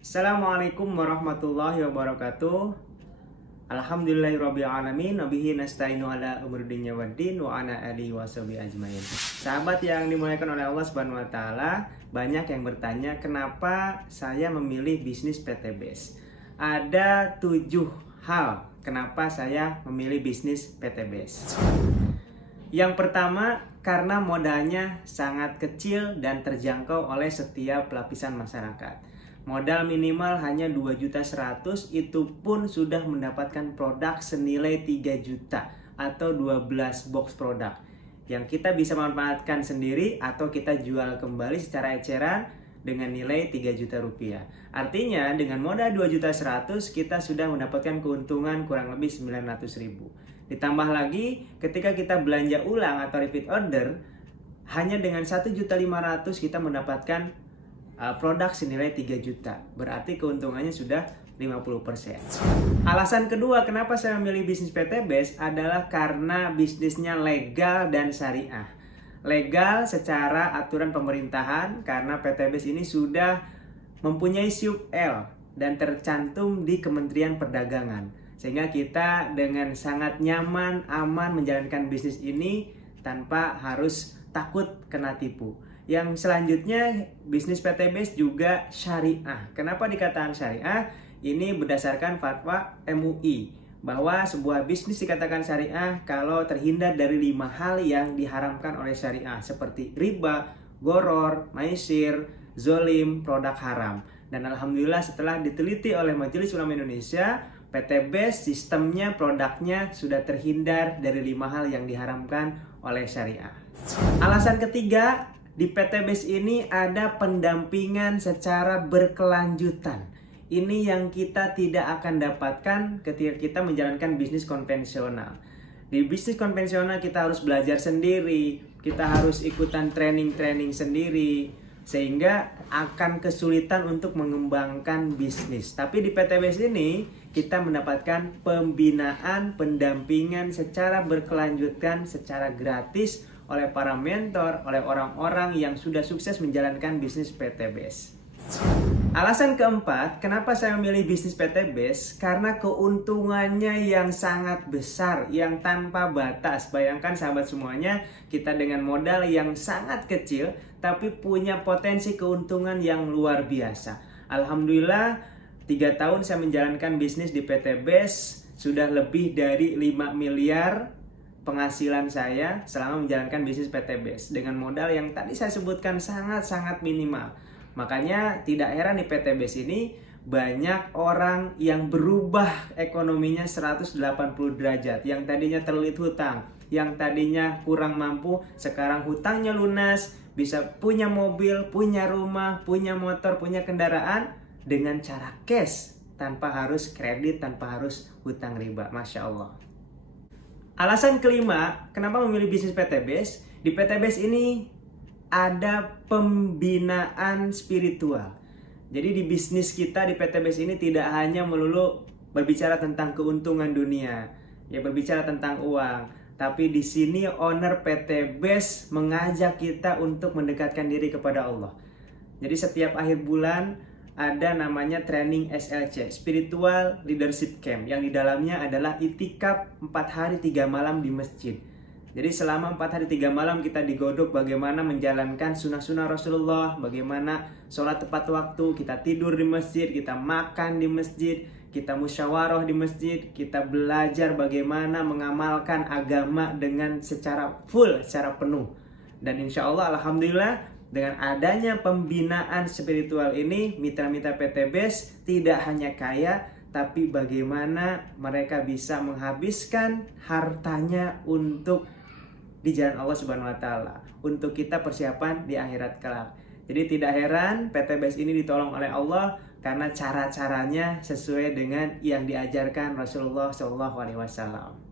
Assalamualaikum warahmatullahi wabarakatuh. Alhamdulillahirrabbilalamin. Wabihi nasta'inu ala umuri dunya waddin wa ala alihi washabihi ajmain. Sahabat yang dimuliakan oleh Allah Subhanahu wa taala, banyak yang bertanya kenapa saya memilih bisnis PTBS. Ada 7 hal kenapa saya memilih bisnis PTBS. Yang pertama, karena modalnya sangat kecil dan terjangkau oleh setiap lapisan masyarakat. Modal minimal hanya 2.100.000, itu pun sudah mendapatkan produk senilai 3 juta atau 12 box produk yang kita bisa manfaatkan sendiri atau kita jual kembali secara eceran dengan nilai 3 juta rupiah. Artinya dengan modal 2.100.000 kita sudah mendapatkan keuntungan kurang lebih 900.000. Ditambah lagi ketika kita belanja ulang atau repeat order, hanya dengan 1.500.000 kita mendapatkan produk senilai 3 juta. Berarti keuntungannya sudah 50%. Alasan kedua kenapa saya memilih bisnis PTBS adalah karena bisnisnya legal dan syariah. Legal secara aturan pemerintahan karena PTBS ini sudah mempunyai SIUP L dan tercantum di Kementerian Perdagangan. Sehingga kita dengan sangat nyaman, aman menjalankan bisnis ini tanpa harus takut kena tipu. Yang selanjutnya, bisnis PTBS juga syariah. Kenapa dikatakan syariah? Ini berdasarkan fatwa MUI bahwa sebuah bisnis dikatakan syariah kalau terhindar dari 5 hal yang diharamkan oleh syariah seperti riba, goror, maisir, zolim, produk haram. Dan alhamdulillah setelah diteliti oleh Majelis Ulama Indonesia, PTBS sistemnya, produknya sudah terhindar dari 5 hal yang diharamkan oleh syariah. Alasan ketiga, di PTBS ini ada pendampingan secara berkelanjutan. Ini yang kita tidak akan dapatkan ketika kita menjalankan bisnis konvensional. Di bisnis konvensional kita harus belajar sendiri, kita harus ikutan training-training sendiri, sehingga akan kesulitan untuk mengembangkan bisnis. Tapi di PTBS ini kita mendapatkan pembinaan, pendampingan secara berkelanjutan, secara gratis oleh para mentor, oleh orang-orang yang sudah sukses menjalankan bisnis PTBS. Alasan keempat, kenapa saya memilih bisnis PTBS? Karena keuntungannya yang sangat besar, yang tanpa batas. Bayangkan sahabat semuanya, kita dengan modal yang sangat kecil, tapi punya potensi keuntungan yang luar biasa. Alhamdulillah, 3 tahun saya menjalankan bisnis di PTBS, sudah lebih dari 5 miliar penghasilan saya selama menjalankan bisnis PTBS dengan modal yang tadi saya sebutkan sangat-sangat minimal. Makanya tidak heran di PTBS ini banyak orang yang berubah ekonominya 180 derajat. Yang tadinya terlilit hutang, yang tadinya kurang mampu, sekarang hutangnya lunas, bisa punya mobil, punya rumah, punya motor, punya kendaraan dengan cara cash, tanpa harus kredit, tanpa harus hutang riba. Masya Allah. Alasan kelima, kenapa memilih bisnis PTBS? Di PTBS ini ada pembinaan spiritual. Jadi di bisnis kita di PTBS ini tidak hanya melulu berbicara tentang keuntungan dunia, ya berbicara tentang uang, tapi di sini owner PTBS mengajak kita untuk mendekatkan diri kepada Allah. Jadi setiap akhir bulan ada namanya training SLC, Spiritual Leadership Camp, yang di dalamnya adalah itikaf 4 hari 3 malam di masjid. Jadi selama 4 hari 3 malam kita digodok bagaimana menjalankan sunnah-sunnah Rasulullah, bagaimana sholat tepat waktu, kita tidur di masjid, kita makan di masjid, kita musyawarah di masjid, kita belajar bagaimana mengamalkan agama dengan secara full, secara penuh. Dan insya Allah, alhamdulillah, dengan adanya pembinaan spiritual ini, mitra-mitra PTBS tidak hanya kaya, tapi bagaimana mereka bisa menghabiskan hartanya untuk di jalan Allah Subhanahu wa taala, untuk kita persiapan di akhirat kelak. Jadi tidak heran PTBS ini ditolong oleh Allah karena cara-caranya sesuai dengan yang diajarkan Rasulullah SAW.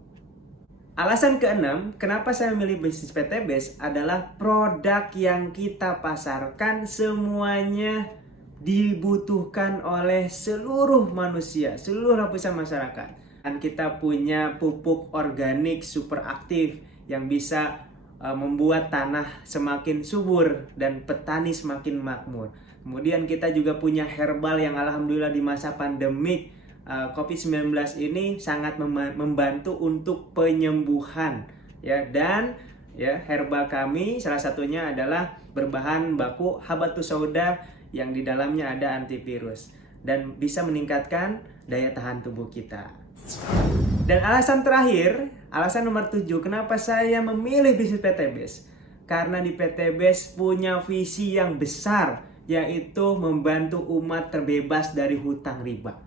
Alasan keenam, kenapa saya memilih bisnis PTBS adalah produk yang kita pasarkan semuanya dibutuhkan oleh seluruh manusia, seluruh lapisan masyarakat. Dan kita punya pupuk organik super aktif yang bisa membuat tanah semakin subur dan petani semakin makmur. Kemudian kita juga punya herbal yang alhamdulillah di masa pandemik COVID-19 ini sangat membantu untuk penyembuhan ya. Dan ya, herbal kami salah satunya adalah berbahan baku habatus sauda yang di dalamnya ada antivirus dan bisa meningkatkan daya tahan tubuh kita. Dan alasan terakhir, alasan nomor 7, kenapa saya memilih bisnis PTBS? Karena di PTBS punya visi yang besar, yaitu membantu umat terbebas dari hutang riba.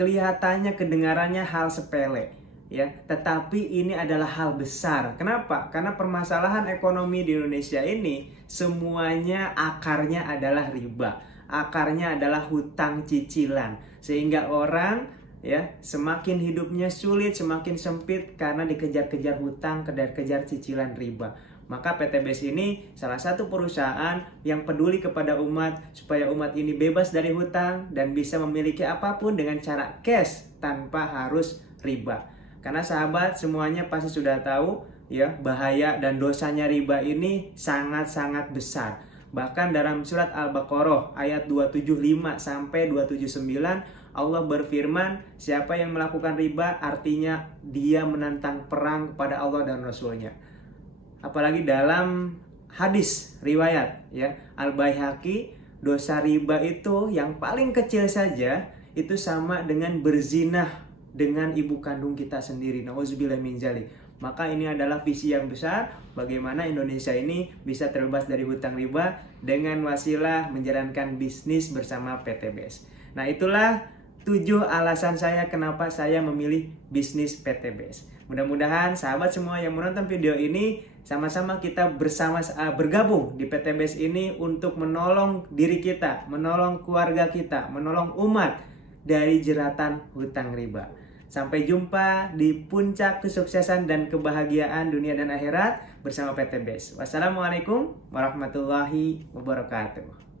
Kelihatannya, kedengarannya hal sepele, ya, tetapi ini adalah hal besar. Kenapa? Karena permasalahan ekonomi di Indonesia ini semuanya akarnya adalah riba, akarnya adalah hutang cicilan, sehingga orang ya semakin hidupnya sulit, semakin sempit karena dikejar-kejar hutang, kejar-kejar cicilan riba. Maka PTBS ini salah satu perusahaan yang peduli kepada umat supaya umat ini bebas dari hutang dan bisa memiliki apapun dengan cara cash tanpa harus riba. Karena sahabat semuanya pasti sudah tahu ya, bahaya dan dosanya riba ini sangat-sangat besar. Bahkan dalam surat Al-Baqarah ayat 275 sampai 279 Allah berfirman, siapa yang melakukan riba artinya dia menantang perang kepada Allah dan Rasulnya. Apalagi dalam hadis riwayat ya Al-Baihaqi, dosa riba itu yang paling kecil saja itu sama dengan berzinah dengan ibu kandung kita sendiri. Nauzubillah min dzalik. Maka ini adalah visi yang besar bagaimana Indonesia ini bisa terbebas dari hutang riba dengan wasilah menjalankan bisnis bersama PTBS. Nah, itulah 7 alasan saya kenapa saya memilih bisnis PTBS. Mudah-mudahan sahabat semua yang menonton video ini sama-sama kita bergabung di PTBS ini untuk menolong diri kita, menolong keluarga kita, menolong umat dari jeratan hutang riba. Sampai jumpa di puncak kesuksesan dan kebahagiaan dunia dan akhirat bersama PTBS. Wassalamualaikum warahmatullahi wabarakatuh.